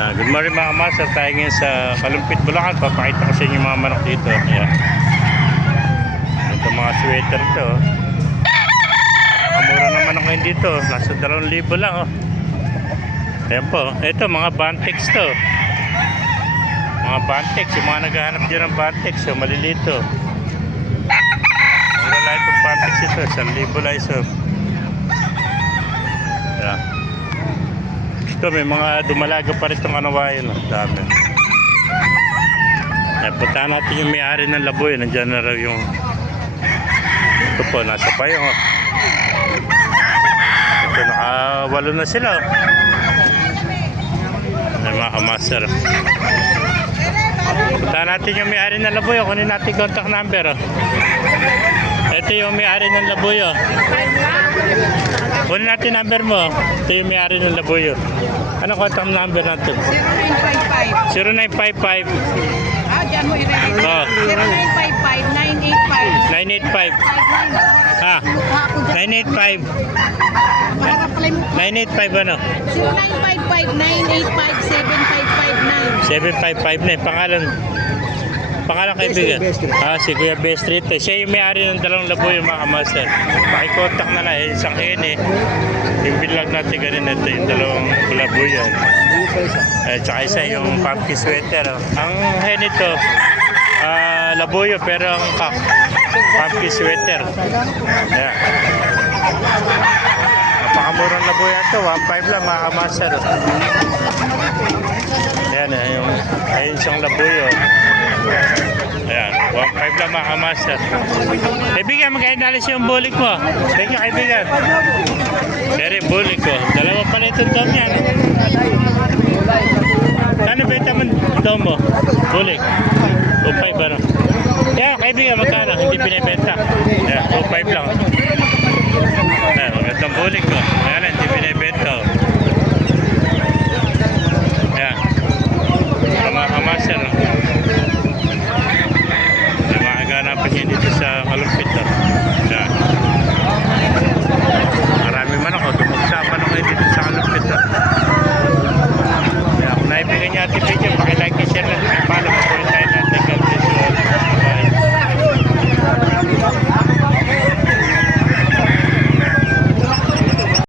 Good morning mga master, tayo ngayon sa Kalumpit, Bulacan. Papakita ko sa inyo mga manok dito. Ayan. Ito mga sweater to. Nakamura naman ako ngayon dito. Nasa 2,000 lang. Ayan po. Ito mga Bantex to. Mga Bantex. Yung mga naghahanap dyan ng Bantex. So malilito. Mura lang itong Bantex ito. 1,000 lang iso. Ayan. Ito may mga dumalaga pa rin itong anawayan. Dami. Puntahan natin yung may-ari ng laboy. Nandiyan na raw yung ito po, nasa payong. Ito, naka-8 na sila. Ay mga kamaster. Puntahan natin yung may-ari ng laboy. Kunin natin contact number. Ito yung may-ari ng laboy. Kunin natin number mo. Ito yung may-ari ng laboy. Ano contact number natin? 0955 Diyan mo i-ready. 0955-985 985 985 985 ano? 0955-985-7559 7559. Pangalan kaibigan? Si Kuya Best Street. Siya yung may-ari ng 2 laboy yung mga master. Pakikontak na lang. Isang hen yung binlag natin ganun ito. Yung 2 laboy yan. Tsaka isa yung pumpkin sweater. Ang hen ito, laboyo pero ang pumpkin sweater. Ayan. Napakamurang laboy ito. 1.5 lang mga master. Ayan yung isang laboyo. Ayan, 1.5 lang mga master. Kaibigan, magkainalis yung bulik mo. Thank you, kaibigan. Pero yung bulik ko, 2 pa na itong dom yan. Kano benta mo dom mo? Bulik? 2.5 ano? Ayan, kaibigan, magkano? Hindi binibenta. Ayan, 2.5 lang. Ayan, magandang bulik ko. Ayan, hindi binibenta. Ayan. Mga master. Napansin dito sa Kalumpit. Yan. Marami man ako. Dumagsa man ako dito sa Kalumpit. Kaya kung naibigan niya ating